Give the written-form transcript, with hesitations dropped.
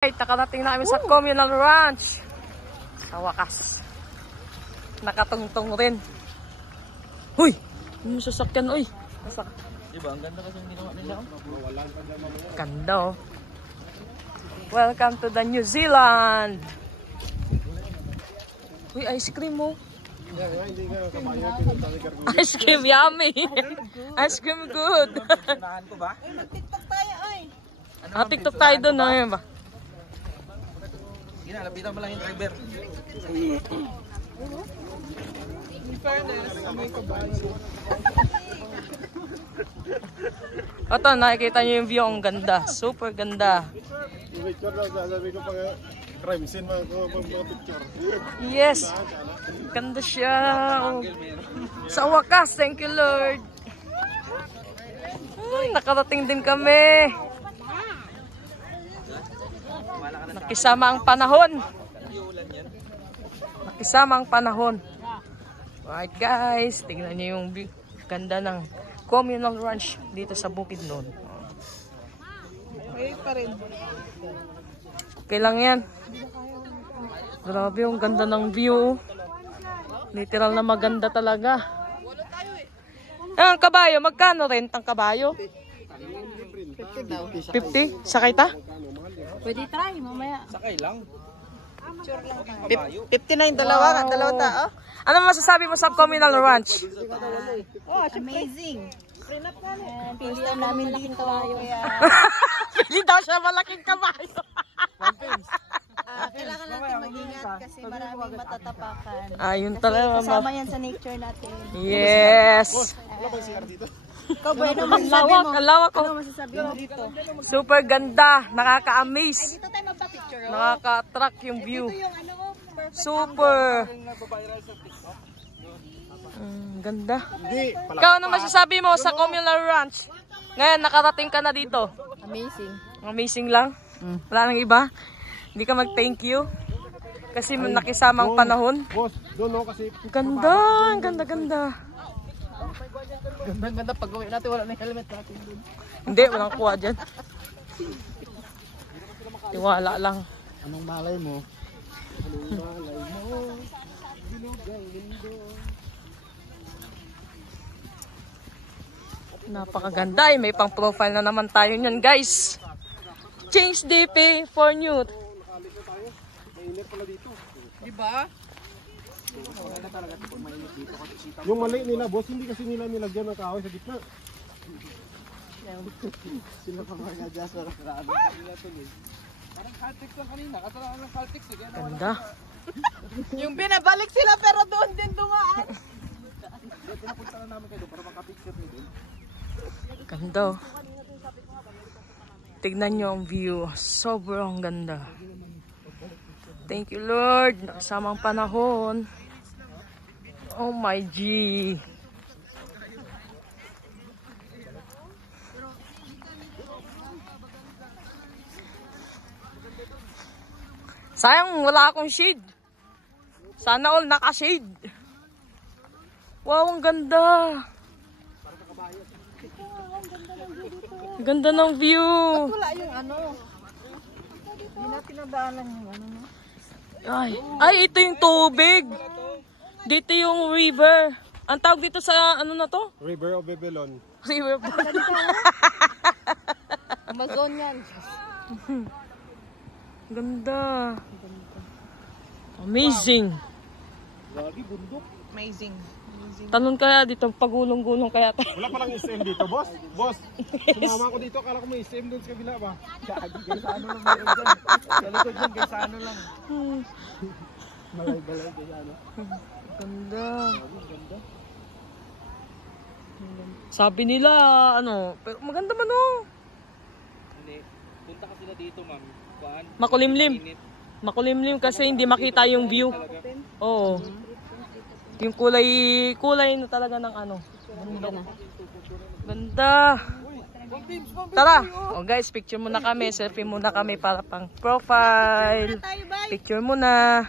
Nakarating na kami sa Communal Ranch. Sa wakas. Nakatungtong rin. Huy! Yung sasakyan, uy. Diba, ang ganda kasi yung ginawa nila. Ganda, oh. Welcome to the New Zealand. Uy, ice cream, oh. Ice cream, yummy. Ice cream, good. Sinahan ko ba? Mag-tiktok tayo, ay. TikTok tayo doon, oh. Ba? Lapitan mo lang yung driver. Ito, nakikita niyo yung view. Ang ganda. Super ganda. Yes. Ganda siya. Oh. Sa wakas. Thank you, Lord. Nakarating din kami. Nakisama ang panahon. Nakisama ang panahon. Alright guys, tingnan niyo yung ganda ng Communal Ranch dito sa Bukidnon. Okay pa rin. Okay lang yan. Grabe yung ganda ng view. Literal na maganda talaga. Ang kabayo, magkano rent ang kabayo? 50? Sakay ta? Pwede try, mamaya. Sakay lang. 59 dalawa tao. Ano masasabi mo sa Communal Ranch? Oh, amazing. Pili namin laking kabayo. Pili daw siya malaking kabayo. Kailangan natin mag-ingat kasi maraming matatapakan. Ayun talaga. Kasama yan sa nature natin. Yes. Ikaw, bueno, Ang lawak, ang lawak ko. ano masasabi mo dito? Super ganda, nakaka-amaze. Dito tayo magpa-picture. Nakaka-attract yung view. Yung ano mo, perfect. Super. Ganda. Ikaw, ano masasabi mo sa Communal Ranch? Ngayon, nakarating ka na dito. Amazing. Amazing lang. Wala nang iba. Hindi ka mag-thank you. Kasi nakisama ang panahon. Boss, doon no kasi Ganda, ang ganda-ganda. Ganda pag uwi natin, wala na yung helmet natin dun. Hindi, walang kuha dyan. Tiwala lang. anong malay mo? Anong malay mo? Binugang lindo. Napakaganda. May pang profile na naman tayo nyan, guys. Change DP for new. Mainit pala dito. Diba? Yung mali nila, boss, hindi kasi nila nilagyan ng kahoy sa gitna. Sila pa mga adjust na rakaano. Parang Caltex lang kanina. Katalakan ng Caltex eh. Ganda. Yung binabalik sila pero doon din dumaan. Pinapunta na namin kayo para makapicture nyo dun. Ganda. Tignan nyo ang view. Sobrang ganda. Thank you, Lord. Nakasama ang panahon. Oh my G. Sayang wala akong shade. Sana all naka-shade. Wow, ang ganda. Ganda ng view. Wala yung ano. Hindi natin nadaanan yung ano. Ay, ito yung tubig. Dito yung river. Ang tawag dito sa ano na to? River of Babylon. River. Amazonian. Ganda. Amazing. Lagi bundok. Amazing. Tanong kaya dito, pagulong-gulong kaya tayo. Wala palang SM dito, boss. Boss, sumama ko dito, akala ko may SM doon sa kabila ba? Kaysa ano lang meron dyan. Sa likod dyan, kaysa ano lang. Balay-balay kaysa ano. Ganda. Sabi nila, ano, pero maganda man oh. Hindi. Punta ka sila dito, ma'am. Kuhaan. Makulimlim. Makulimlim kasi hindi makita yung view. Oo. Yung kulay na talaga ng ano. Ganda. Tara. Oh guys, picture muna kami. Selfie muna kami para pang profile. Picture muna.